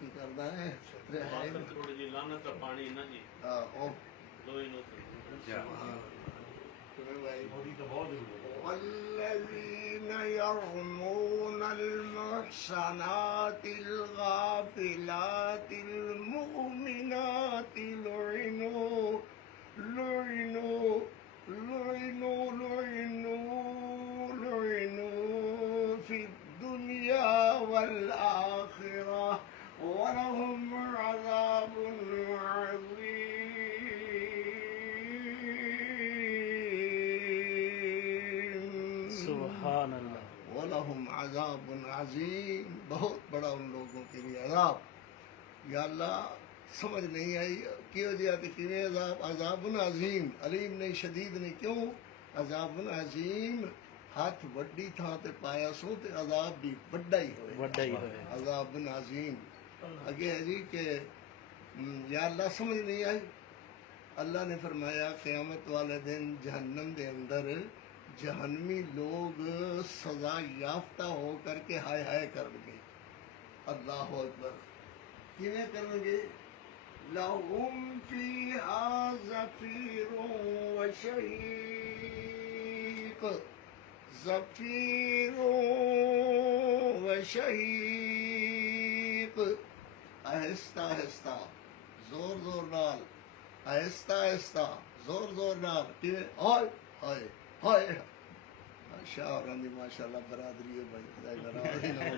کی کرنا ہے تھوڑی جی لعنت کا پانی نہ جی دو ہی نو والذين يرمون المحصنات الغافلات المؤمنات لعنوا لعنوا لعنوا لعنوا لعنوا في الدنيا والآخرة ولهم عذاب عظيم سبحان اللہ. وَلَهُمْ عَذَابٌ عَظِيم. بہت بڑا ان لوگوں کے لیے عذاب. یا اللہ سمجھ نہیں آئی کیوں جی آتے کیویں عذاب عذاب عظیم علیم نہیں شدید نہیں کیوں عذاب عظیم ہاتھ وڈی تھا تے پایا سو تے عذاب بھی وڈا ہی ہوئے وڈا ہی ہوئے. عذاب عظیم. اگے ہے جی کہ یا اللہ سمجھ نہیں آئی. اللہ نے فرمایا قیامت والے دن جہنم دے اندر جہنمی لوگ سزا یافتہ ہو کر کے ہائے ہائے کریں گے. اللہ اکبر. کیویں کریں گے؟ لَهُمْ فِيهَا زَفِيرٌ وَشَهِيقٌ زَفِيرٌ وَشَهِيقٌ. آہستہ آہستہ زور زور نال آہستہ آہستہ زور زور نال کیویں ہائے ہائے ہائے. شاہ اور ماشاء اللہ برادری ہے بھائی خدا ناراض نہ ہو.